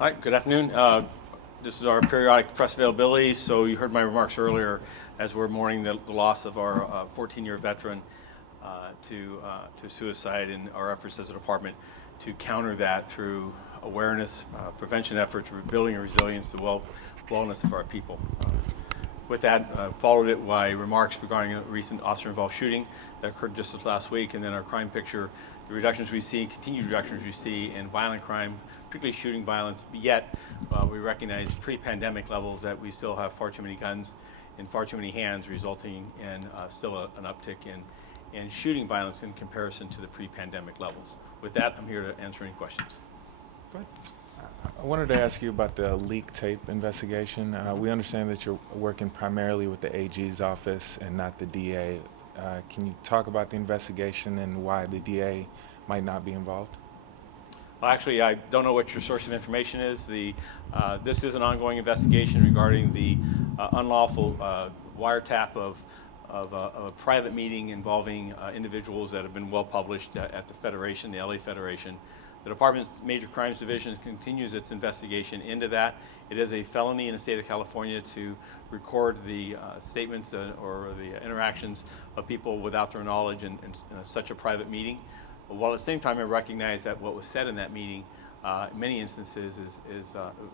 Hi, good afternoon. This is our periodic press availability. So you heard my remarks earlier as we're mourning the loss of our 14-year veteran to suicide, and our efforts as a department to counter that through awareness, prevention efforts, rebuilding resilience, the wellness of our people. With that, followed it by remarks regarding a recent officer-involved shooting that occurred just this last week, and then our crime picture, the reductions we see, continued reductions we see in violent crime, particularly shooting violence, yet we recognize pre-pandemic levels that we still have far too many guns in far too many hands, resulting in still an uptick in shooting violence in comparison to the pre-pandemic levels. With that, I'm here to answer any questions. Go ahead. I wanted to ask you about the leak tape investigation. We understand that you're working primarily with the AG's office and not the DA. Can you talk about the investigation and why the DA might not be involved? Well, actually, I don't know what your source of information is. This is an ongoing investigation regarding the unlawful wiretap of a private meeting involving individuals that have been well published at the Federation, the LA Federation. The Department's Major Crimes Division continues its investigation into that. It is a felony in the state of California to record the statements or the interactions of people without their knowledge in such a private meeting. While at the same time, I recognize that what was said in that meeting, in many instances,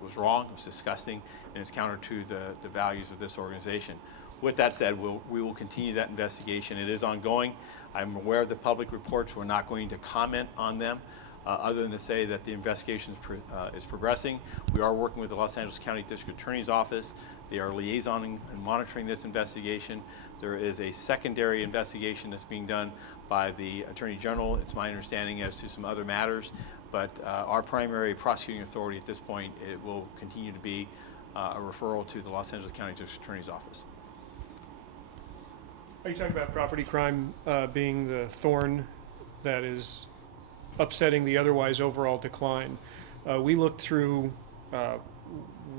was wrong, it was disgusting, and is counter to the values of this organization. With that said, we will continue that investigation. It is ongoing. I'm aware of the public reports. We're not going to comment on them. Other than to say that the investigation is progressing. We are working with the Los Angeles County District Attorney's Office. They are liaisoning and monitoring this investigation. There is a secondary investigation that's being done by the Attorney General. It's my understanding as to some other matters, but our primary prosecuting authority at this point, it will continue to be a referral to the Los Angeles County District Attorney's Office. Are you talking about property crime being the thorn that is upsetting the otherwise overall decline? We looked through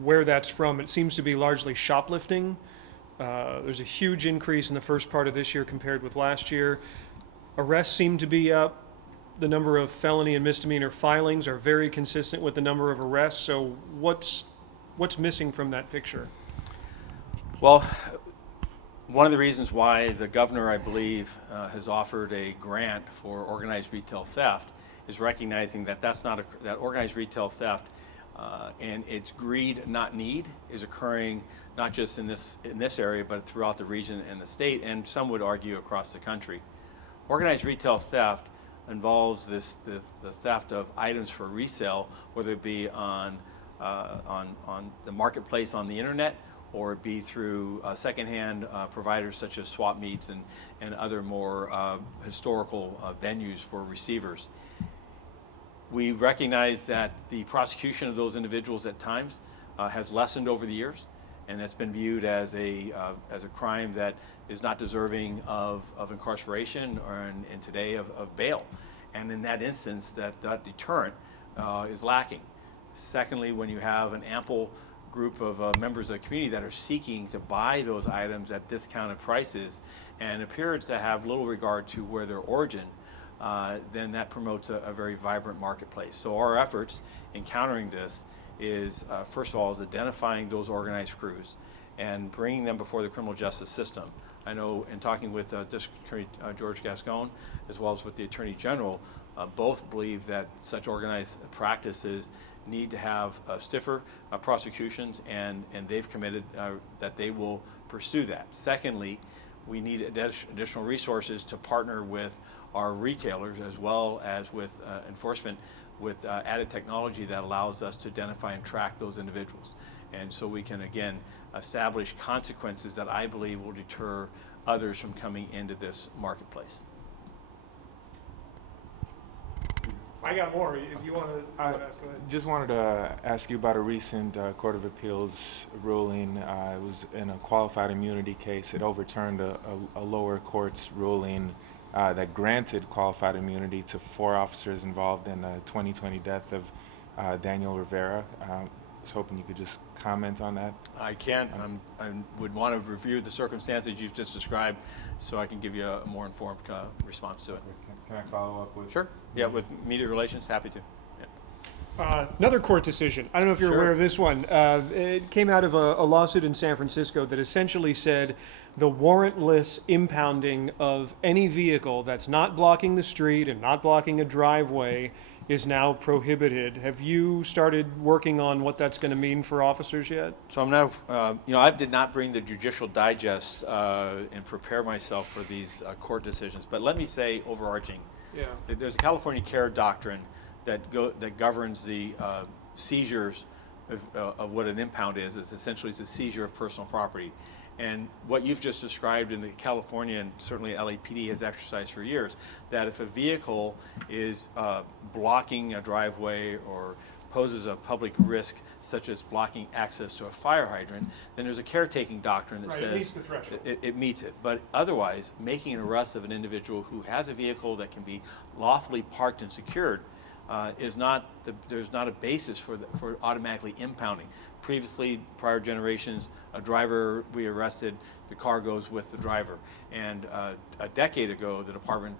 where that's from. It seems to be largely shoplifting. There's a huge increase in the first part of this year compared with last year. Arrests seem to be up. The number of felony and misdemeanor filings are very consistent with the number of arrests. So what's missing from that picture? Well, one of the reasons why the governor, I believe, has offered a grant for organized retail theft is recognizing that that organized retail theft and its greed, not need, is occurring not just in this area, but throughout the region and the state, and some would argue across the country. Organized retail theft involves the theft of items for resale, whether it be on the marketplace on the internet, or it be through secondhand providers such as swap meets and other more historical venues for receivers. We recognize that the prosecution of those individuals at times has lessened over the years, and that's been viewed as a crime that is not deserving of incarceration or in today of bail. And in that instance, that deterrent is lacking. Secondly, when you have an ample group of members of the community that are seeking to buy those items at discounted prices and appears to have little regard to where their origin, then that promotes a very vibrant marketplace. So our efforts in countering this is, first of all, is identifying those organized crews and bringing them before the criminal justice system. I know in talking with District Attorney George Gascon, as well as with the Attorney General, both believe that such organized practices need to have stiffer prosecutions, and they've committed that they will pursue that. Secondly, we need additional resources to partner with our retailers as well as with enforcement with added technology that allows us to identify and track those individuals. And so we can, again, establish consequences that I believe will deter others from coming into this marketplace. I got more. If you want to ask, go ahead. Just wanted to ask you about a recent Court of Appeals ruling. It was in a qualified immunity case. It overturned a lower court's ruling that granted qualified immunity to 4 officers involved in the 2020 death of Daniel Rivera. I was hoping you could just comment on that. I can. I would want to review the circumstances you've just described so I can give you a more informed response to it. Can I follow up with? Sure. Yeah, with media relations, happy to. Yeah. Another court decision. I don't know if you're Sure. aware of this one. It came out of a lawsuit in San Francisco that essentially said the warrantless impounding of any vehicle that's not blocking the street and not blocking a driveway is now prohibited. Have you started working on what that's going to mean for officers yet? So I'm now, I did not bring the Judicial Digest and prepare myself for these court decisions. But let me say, overarching, Yeah. there's a California care doctrine that governs the seizures of what an impound is. It's essentially it's a seizure of personal property. And what you've just described in the California and certainly LAPD has exercised for years, that if a vehicle is blocking a driveway or poses a public risk, such as blocking access to a fire hydrant, then there's a caretaking doctrine that Right, says it meets the threshold. it meets it. But otherwise, making an arrest of an individual who has a vehicle that can be lawfully parked and secured there's not a basis for automatically impounding. Previously, prior generations, a driver we arrested, the car goes with the driver. And a decade ago, the department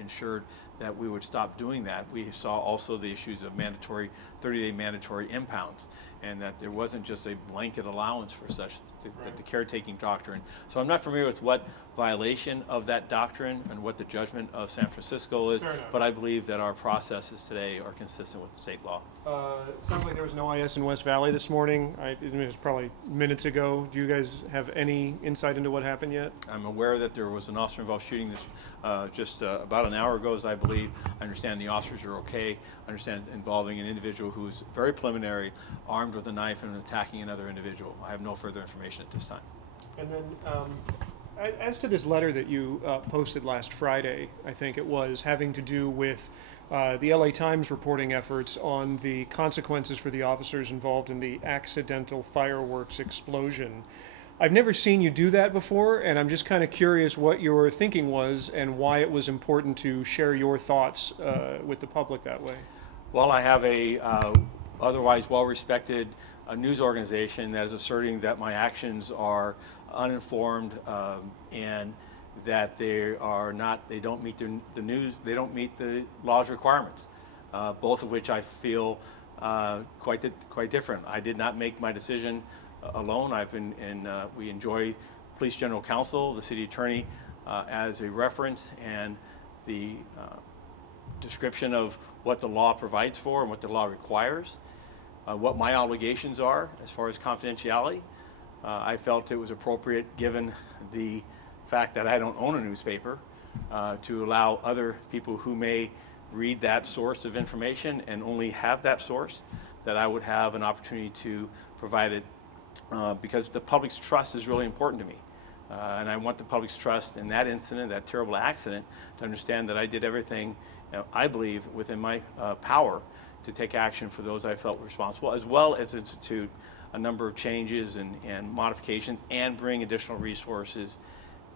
ensured that we would stop doing that. We saw also the issues of 30-day mandatory impounds, and that there wasn't just a blanket allowance for such, the caretaking doctrine. So I'm not familiar with what violation of that doctrine and what the judgment of San Francisco is, but I believe that our processes today are consistent with state law. It sounds like there was no IS in West Valley this morning. It was probably minutes ago. Do you guys have any insight into what happened yet? I'm aware that there was an officer involved shooting this just about an hour ago, as I believe. I understand the officers are okay. I understand involving an individual who is very preliminary, armed with a knife and attacking another individual. I have no further information at this time. And then, as to this letter that you posted last Friday, I think it was, having to do with the LA Times reporting efforts on the consequences for the officers involved in the accidental fireworks explosion. I've never seen you do that before, and I'm just kind of curious what your thinking was and why it was important to share your thoughts with the public that way. Well, I have a otherwise well-respected news organization that is asserting that my actions are uninformed and that they don't meet they don't meet the law's requirements. Both of which I feel quite different. I did not make my decision alone. We enjoy Police General Counsel, the City Attorney, as a reference, and the description of what the law provides for and what the law requires, what my obligations are as far as confidentiality. I felt it was appropriate, given the fact that I don't own a newspaper, to allow other people who may read that source of information and only have that source, that I would have an opportunity to provide it, because the public's trust is really important to me. And I want the public's trust in that incident, that terrible accident, to understand that I did everything, I believe, within my power to take action for those I felt were responsible, as well as institute a number of changes and modifications and bring additional resources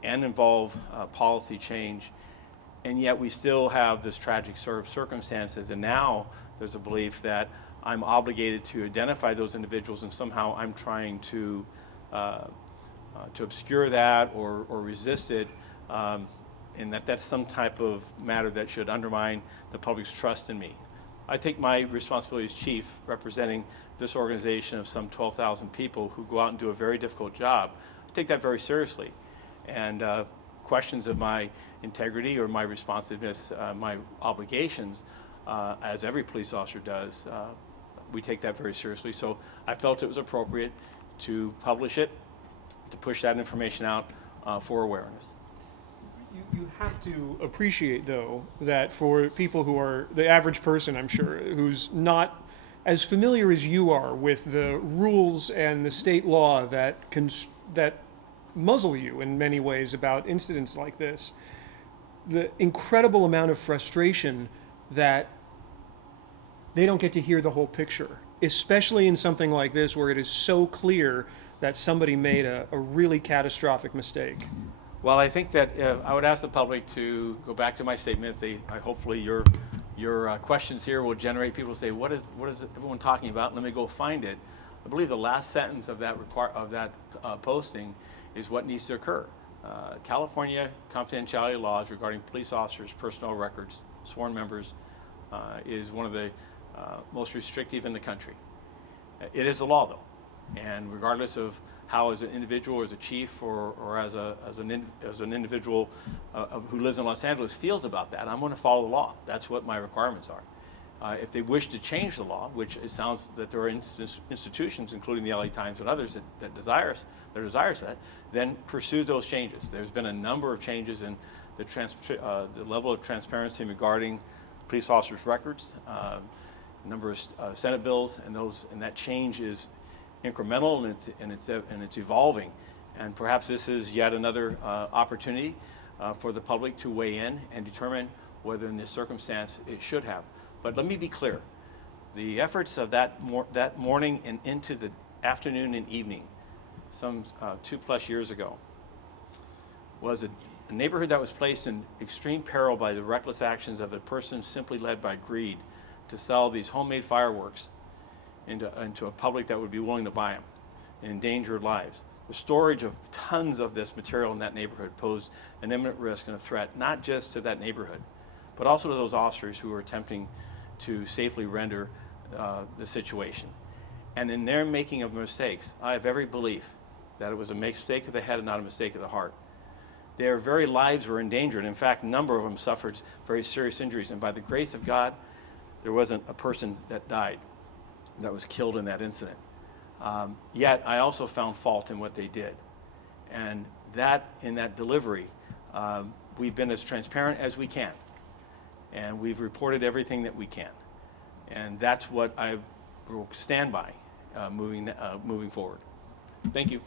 and involve policy change. And yet we still have this tragic sort of circumstances, and now there's a belief that I'm obligated to identify those individuals, and somehow I'm trying to obscure that or resist it, and that's some type of matter that should undermine the public's trust in me. I take my responsibility as chief, representing this organization of some 12,000 people who go out and do a very difficult job. I take that very seriously. And questions of my integrity or my responsiveness, my obligations, as every police officer does, we take that very seriously. So I felt it was appropriate to publish it, to push that information out for awareness. You have to appreciate, though, that for people who are the average person, I'm sure, who's not as familiar as you are with the rules and the state law that muzzle you in many ways about incidents like this, the incredible amount of frustration that they don't get to hear the whole picture, especially in something like this where it is so clear that somebody made a really catastrophic mistake. Well, I think that I would ask the public to go back to my statement. Hopefully your questions here will generate people to say, what is everyone talking about? Let me go find it. I believe the last sentence of that posting is what needs to occur. California confidentiality laws regarding police officers' personnel records, sworn members, is one of the most restrictive in the country. It is the law, though, and regardless of how, as an individual, or as a chief, or as an individual who lives in Los Angeles feels about that, I'm going to follow the law. That's what my requirements are. If they wish to change the law, which it sounds that there are institutions, including the LA Times and others, that desires that, then pursue those changes. There's been a number of changes in the level of transparency regarding police officers' records, a number of Senate bills, and that change is incremental, and it's evolving. And perhaps this is yet another opportunity for the public to weigh in and determine whether in this circumstance it should have. But let me be clear. The efforts of that morning and into the afternoon and evening, some 2+ years ago, was a neighborhood that was placed in extreme peril by the reckless actions of a person simply led by greed to sell these homemade fireworks into a public that would be willing to buy them and endanger lives. The storage of tons of this material in that neighborhood posed an imminent risk and a threat, not just to that neighborhood, but also to those officers who were attempting to safely render the situation. And in their making of mistakes, I have every belief that it was a mistake of the head and not a mistake of the heart. Their very lives were endangered. In fact, a number of them suffered very serious injuries, and by the grace of God, there wasn't a person that died, that was killed in that incident. Yet, I also found fault in what they did. And in that delivery, we've been as transparent as we can. And we've reported everything that we can. And that's what I will stand by moving forward. Thank you.